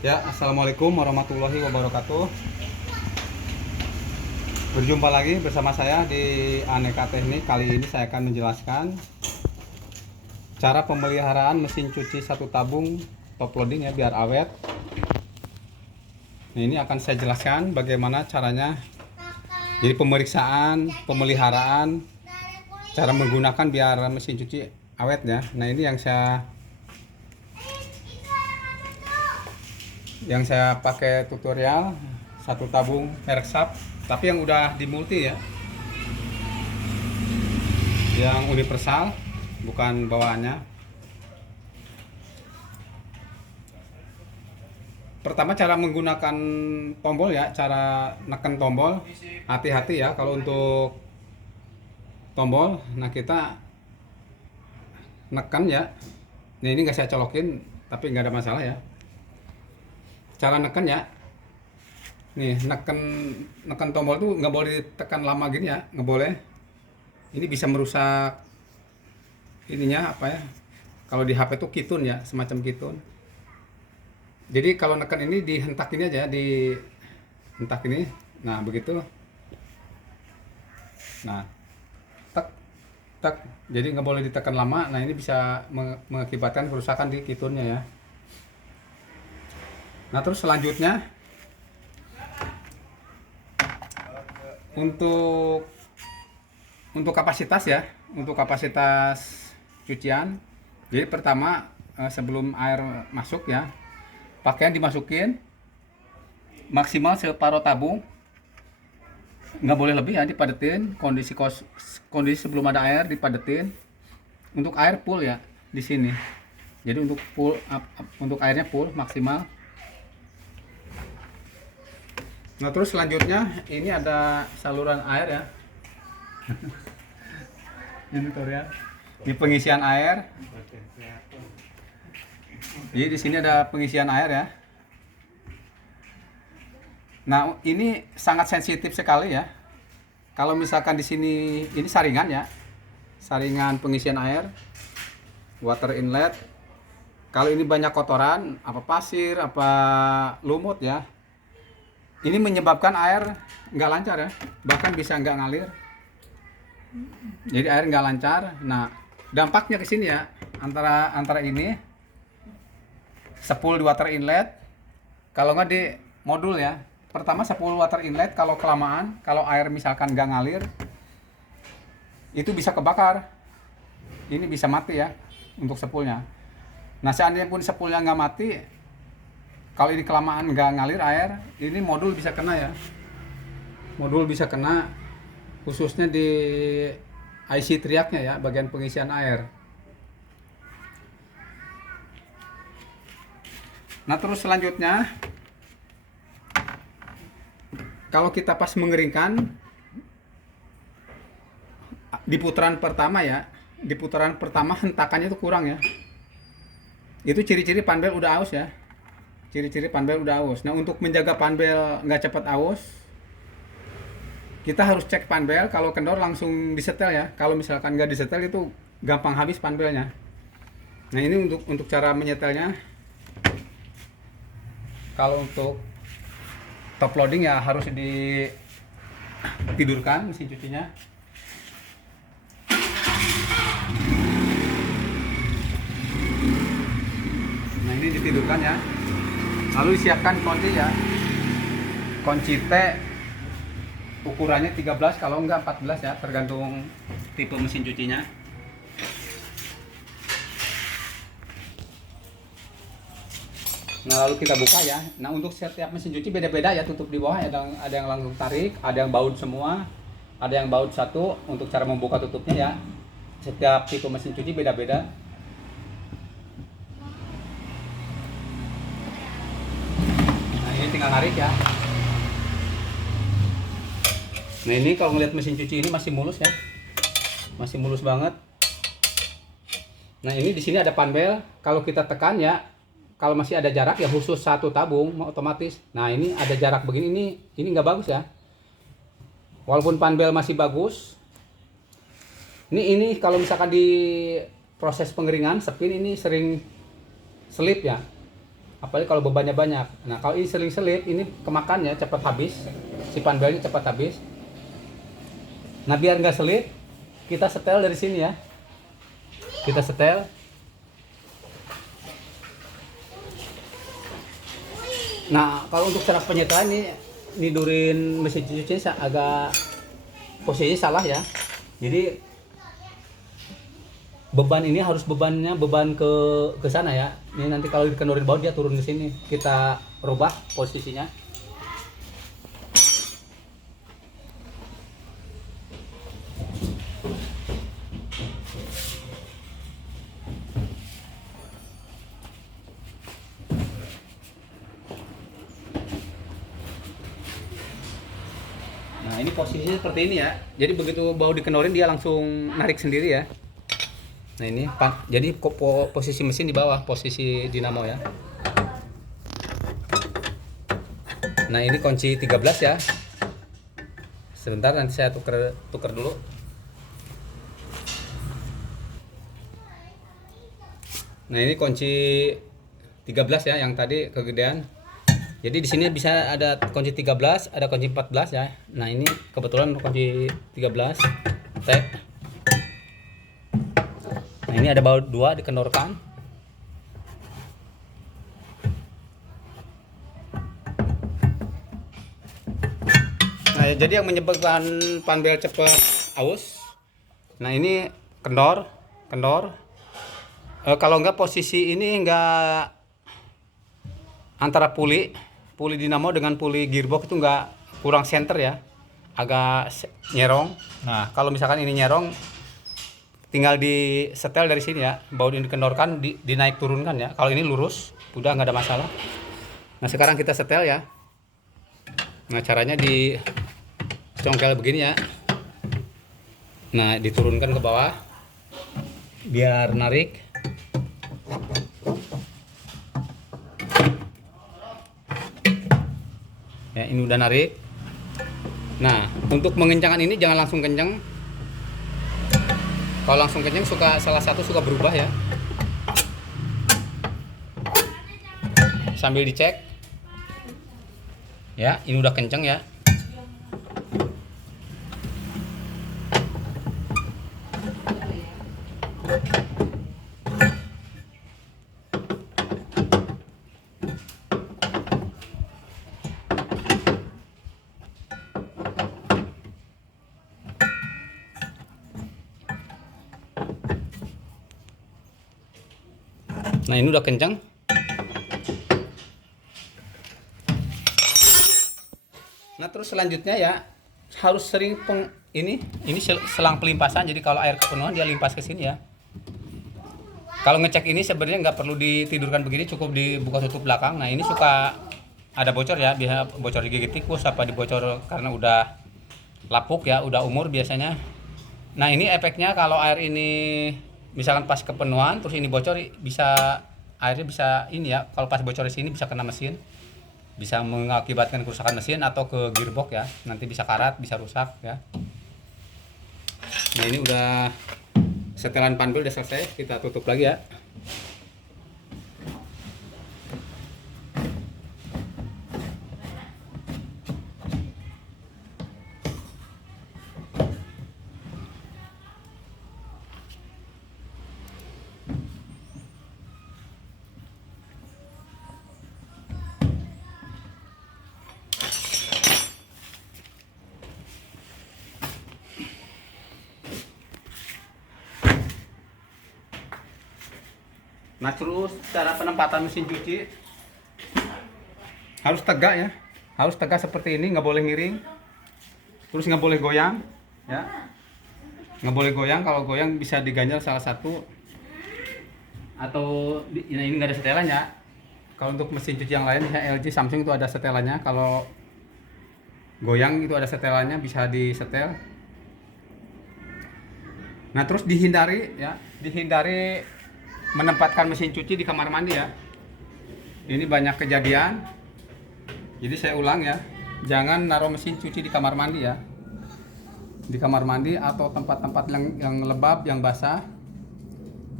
Ya, assalamualaikum warahmatullahi wabarakatuh. Berjumpa lagi bersama saya di Aneka Teknik. Kali ini saya akan menjelaskan cara pemeliharaan mesin cuci satu tabung top loading ya, biar awet. Nah, ini akan saya jelaskan bagaimana caranya. Jadi pemeriksaan, pemeliharaan, cara menggunakan biar mesin cuci awet ya. Nah, ini yang saya pakai tutorial satu tabung merek SAP, tapi yang udah di multi ya, yang universal, bukan bawaannya. Pertama, cara menggunakan tombol ya, cara neken tombol. Hati-hati ya kalau untuk tombol. Nah, kita neken ya. Nah, ini nggak saya colokin, tapi nggak ada masalah ya. Cara neken ya, nih neken neken tombol tuh nggak boleh ditekan lama gini ya, nggak boleh. Ini bisa merusak ininya apa ya, kalau di HP tuh kitun ya, semacam kitun. Jadi kalau neken ini dihentak ini aja, dihentak ini. Nah, begitu. Nah, tek tek, jadi nggak boleh ditekan lama. Nah, ini bisa mengakibatkan kerusakan di kitunnya ya. Nah, terus selanjutnya untuk kapasitas ya, untuk kapasitas cucian. Jadi pertama, sebelum air masuk ya, pakaian dimasukin maksimal separuh tabung, nggak boleh lebih ya, dipadetin. Kondisi sebelum ada air dipadetin. Untuk air full ya di sini. Jadi untuk full, untuk airnya full maksimal. Nah, terus selanjutnya ini ada saluran air ya. Ini tutorial. Di pengisian air. Jadi di sini ada pengisian air ya. Nah, ini sangat sensitif sekali ya. Kalau misalkan di sini ini saringan ya. Saringan pengisian air, water inlet. Kalau ini banyak kotoran, apa pasir, apa lumut ya, ini menyebabkan air nggak lancar ya, bahkan bisa nggak ngalir. Jadi air nggak lancar. Nah, dampaknya ke sini ya, antara ini sepul di water inlet, kalau nggak di modul ya. Pertama, sepul water inlet kalau kelamaan, kalau air misalkan nggak ngalir, itu bisa kebakar. Ini bisa mati ya untuk sepulnya. Nah, seandainya pun sepulnya nggak mati, kalau ini kelamaan nggak ngalir air, ini modul bisa kena ya. Modul bisa kena, khususnya di IC triaknya ya, bagian pengisian air. Nah, terus selanjutnya, kalau kita pas mengeringkan di putaran pertama ya, di putaran pertama hentakannya itu kurang ya. Itu ciri-ciri panbel udah aus ya. Ciri-ciri panbel udah aus. Nah, untuk menjaga panbel nggak cepat aus, kita harus cek panbel. Kalau kendor langsung disetel ya. Kalau misalkan nggak disetel itu gampang habis panbelnya. Nah, ini untuk cara menyetelnya. Kalau untuk top loading ya harus ditidurkan mesin cucinya. Nah, ini ditidurkan ya. Lalu siapkan kunci ya. Kunci T ukurannya 13, kalau enggak 14 ya, tergantung tipe mesin cucinya. Nah, lalu kita buka ya. Nah, untuk setiap mesin cuci beda-beda ya, tutup di bawah. Ada yang langsung tarik, ada yang baut semua, ada yang baut satu. Untuk cara membuka tutupnya ya, setiap tipe mesin cuci beda-beda. Nah, ini tinggal narik ya. Nah, ini kalau ngeliat mesin cuci ini masih mulus ya, masih mulus banget. Nah, ini di sini ada panbel. Kalau kita tekan ya, kalau masih ada jarak ya, khusus satu tabung otomatis. Nah, ini ada jarak begini, ini nggak bagus ya. Walaupun panbel masih bagus, ini kalau misalkan di proses pengeringan spin ini sering selip ya. apalagi kalau bebannya banyak. Nah kalau ini sering selip, ini kemakannya cepat habis, si panbelnya cepat habis. Nah biar nggak selip, kita setel dari sini ya, kita setel. Nah kalau untuk cara penyetelan ini nidurin mesin cuci agak posisinya salah ya, jadi beban ini harus beban ke sana ya. Ini nanti kalau dikenurin bawah dia turun ke sini. Kita rubah posisinya. Nah, ini posisinya seperti ini ya. Jadi begitu bau dikenurin dia langsung narik sendiri ya. Nah ini jadi posisi mesin di bawah, posisi dinamo ya. Nah ini kunci 13 ya. Sebentar nanti saya tuker dulu. Nah ini kunci 13 ya, yang tadi kegedean. Jadi di sini bisa ada kunci 13, ada kunci 14 ya. Nah ini kebetulan kunci 13 tag. Nah ini ada baut 2 dikendorkan. Nah jadi yang menyebabkan panbel cepat aus, nah ini kendor. Kalau enggak posisi ini enggak, antara puli dinamo dengan puli gearbox itu enggak, kurang center ya, agak nyerong. Nah kalau misalkan ini nyerong, tinggal di setel dari sini ya, baut ini dikendorkan, dinaik turunkan ya. Kalau ini lurus udah nggak ada masalah. Nah sekarang kita setel ya. Nah caranya di congkel begini ya. Nah diturunkan ke bawah biar narik. Ya ini udah narik. Nah untuk mengencangkan ini jangan langsung kencang. Kalau langsung kencang salah satu suka berubah ya. Sambil dicek. Ya, ini udah kencang ya. Nah ini udah kencang. Nah terus selanjutnya ya harus sering ini selang pelimpasan. Jadi kalau air kepenuhan dia limpas ke sini ya. Kalau ngecek ini sebenarnya nggak perlu ditidurkan begini, cukup dibuka tutup belakang. Nah ini suka ada bocor ya, biasa bocor digigit tikus apa dibocor karena udah lapuk ya, udah umur biasanya. Nah ini efeknya kalau air ini misalkan pas kepenuhan terus ini bocor, airnya bisa ini ya, kalau pas bocor di sini bisa kena mesin, bisa mengakibatkan kerusakan mesin atau ke gearbox ya, nanti bisa karat, bisa rusak ya. Nah ini udah setelan panbel udah selesai, kita tutup lagi ya. Nah terus cara penempatan mesin cuci harus tegak ya, harus tegak seperti ini, nggak boleh miring, terus nggak boleh goyang ya, nggak boleh goyang. Kalau goyang bisa diganjal salah satu, atau ini nggak ada setelannya. Kalau untuk mesin cuci yang lain misalnya LG, Samsung itu ada setelannya, kalau goyang itu ada setelannya, bisa disetel. Nah terus dihindari menempatkan mesin cuci di kamar mandi ya. Ini banyak kejadian. Jadi saya ulang ya, jangan naruh mesin cuci di kamar mandi ya. Di kamar mandi atau tempat-tempat yang lembab, yang basah.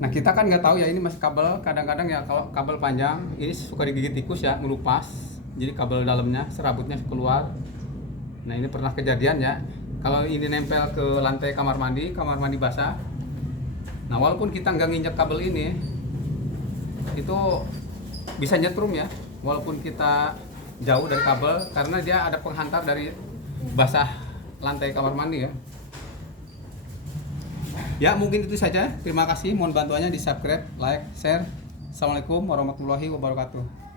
Nah kita kan nggak tahu ya ini masih kabel, kadang-kadang ya kalau kabel panjang ini suka digigit tikus ya, melupas. Jadi kabel dalamnya serabutnya keluar. Nah ini pernah kejadian ya. Kalau ini nempel ke lantai kamar mandi basah. Nah walaupun kita nggak nginjek kabel ini, itu bisa nyetrum ya. Walaupun kita jauh dari kabel, karena dia ada penghantar dari basah lantai kamar mandi ya. Ya mungkin itu saja. Terima kasih. Mohon bantuannya di subscribe, like, share. Assalamualaikum warahmatullahi wabarakatuh.